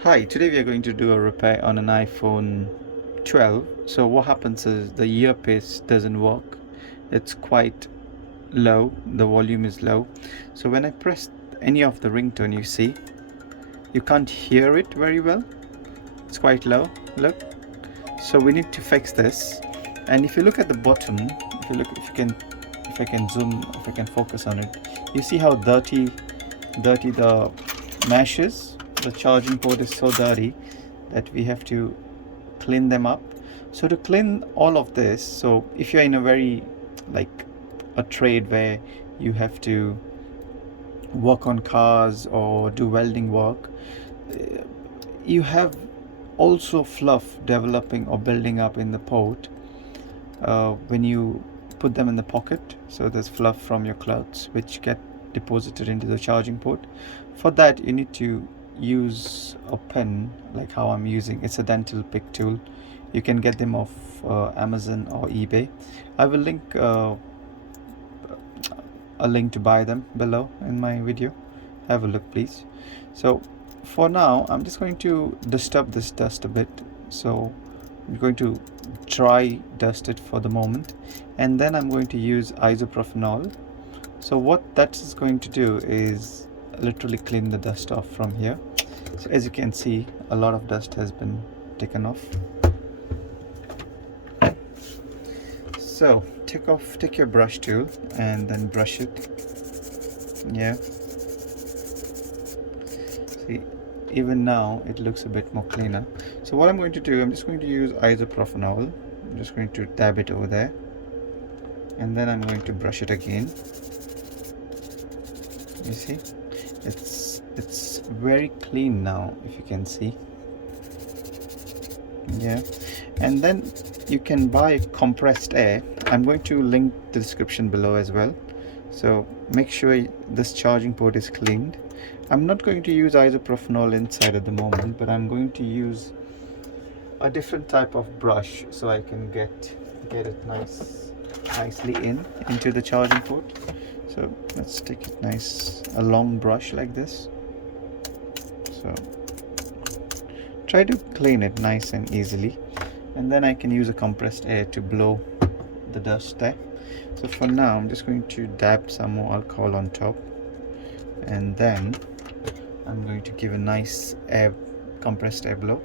Hi, today we are going to do a repair on an iPhone 12. So what happens is the earpiece doesn't work. It's quite low, the volume is low. So when I press any of the ringtone, you can't hear it very well. It's quite low, look. So we need to fix this. And if you look at the bottom, if I can zoom, if I can focus on it, you see how dirty the mesh is. The charging port is so dirty that we have to clean them up. So to clean all of this, so if you're in a very like a trade where you have to work on cars or do welding work, you have also fluff developing or building up in the port when you put them in the pocket. So there's fluff from your clothes which get deposited into the charging port. For that you need to use a pen like how I'm using. It's a dental pick tool. You can get them off Amazon or eBay. I will link a link to buy them below in my video. Have a look please. So for now I'm just going to disturb this dust a bit. So I'm going to dry dust it for the moment, and then I'm going to use isoprofenol. So what that is going to do is literally clean the dust off from here. So as you can see, a lot of dust has been taken off. So take your brush tool and then brush it. Yeah, see, even now it looks a bit more cleaner. So what I'm going to do, I'm just going to use isoprofenol. I'm just going to dab it over there, and then I'm going to brush it again. You see, it's very clean now, if you can see. Yeah, and then you can buy compressed air. I'm going to link the description below as well. So make sure this charging port is cleaned. I'm not going to use isoprofenol inside at the moment, but I'm going to use a different type of brush so I can get it nicely into the charging port. So let's take it a long brush like this. So try to clean it nice and easily, and then I can use a compressed air to blow the dust there. So for now I'm just going to dab some more alcohol on top, and then I'm going to give a nice compressed air blow.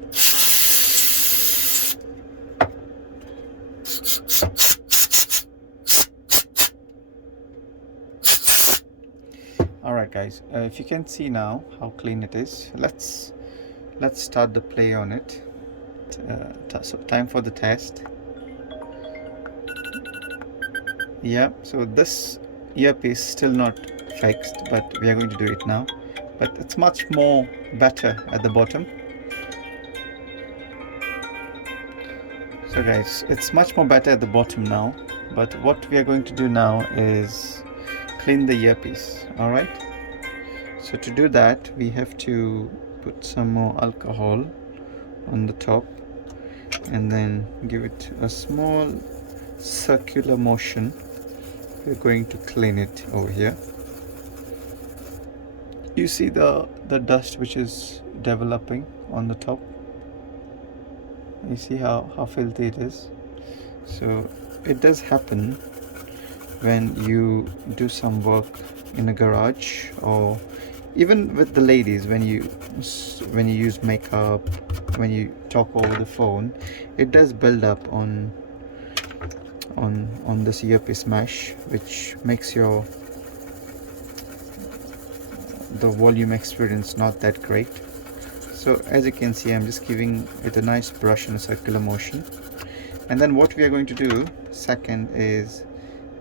Alright guys, if you can see now how clean it is, let's start the play on it. So time for the test. Yeah, so this earpiece still not fixed, but we are going to do it now. But it's much more better at the bottom. So guys, it's much more better at the bottom now, but what we are going to do now is clean the earpiece. Alright, so to do that we have to put some more alcohol on the top and then give it a small circular motion. We're going to clean it over here. You see the dust which is developing on the top. You see how filthy it is. So it does happen when you do some work in a garage, or even with the ladies when you use makeup, when you talk over the phone, it does build up on this earpiece mesh, which makes the volume experience not that great. So as you can see, I'm just giving it a nice brush in a circular motion, and then what we are going to do second is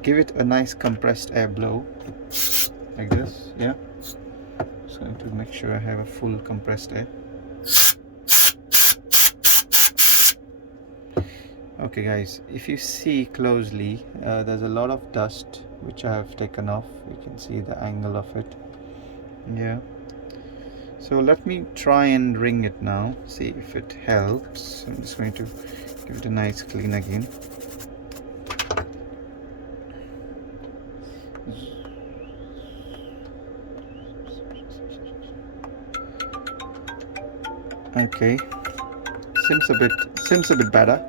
give it a nice compressed air blow like this. Yeah, just going to make sure I have a full compressed air. Okay guys, if you see closely, there's a lot of dust which I have taken off. You can see the angle of it. Yeah, so let me try and wring it now, see if it helps. I'm just going to give it a nice clean again. Okay, seems a bit better.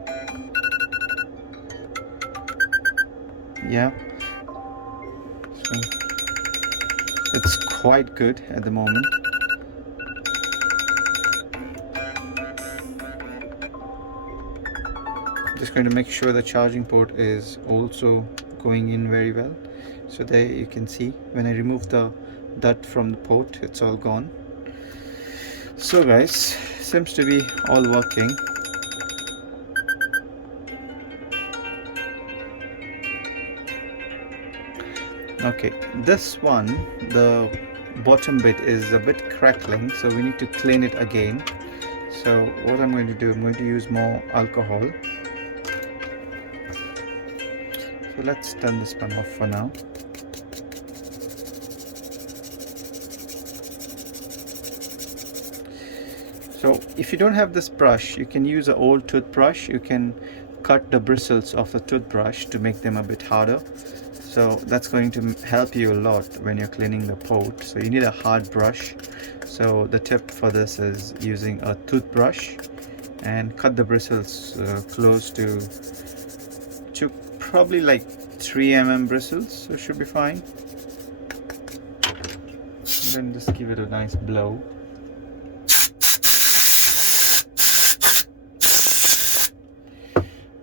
Yeah, so it's quite good at the moment. Just going to make sure the charging port is also going in very well. So there you can see when I remove the dust from the port, it's all gone. So guys, seems to be all working. Okay, this one, the bottom bit is a bit crackling, so we need to clean it again. So what I'm going to do, I'm going to use more alcohol. So let's turn this one off for now. So if you don't have this brush, you can use an old toothbrush. You can cut the bristles of the toothbrush to make them a bit harder. So that's going to help you a lot when you're cleaning the port. So you need a hard brush. So the tip for this is using a toothbrush and cut the bristles close to probably like 3 mm bristles, so it should be fine. Then just give it a nice blow.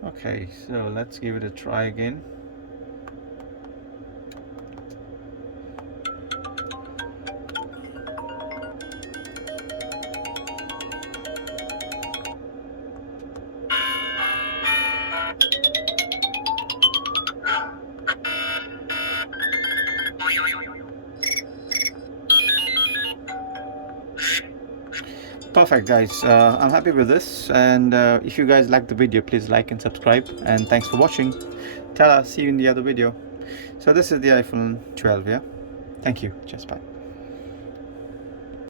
Okay, so let's give it a try again. Perfect guys, I'm happy with this, and if you guys like the video, please like and subscribe, and thanks for watching. Tala, see you in the other video. So this is the iPhone 12, yeah? Thank you, just bye.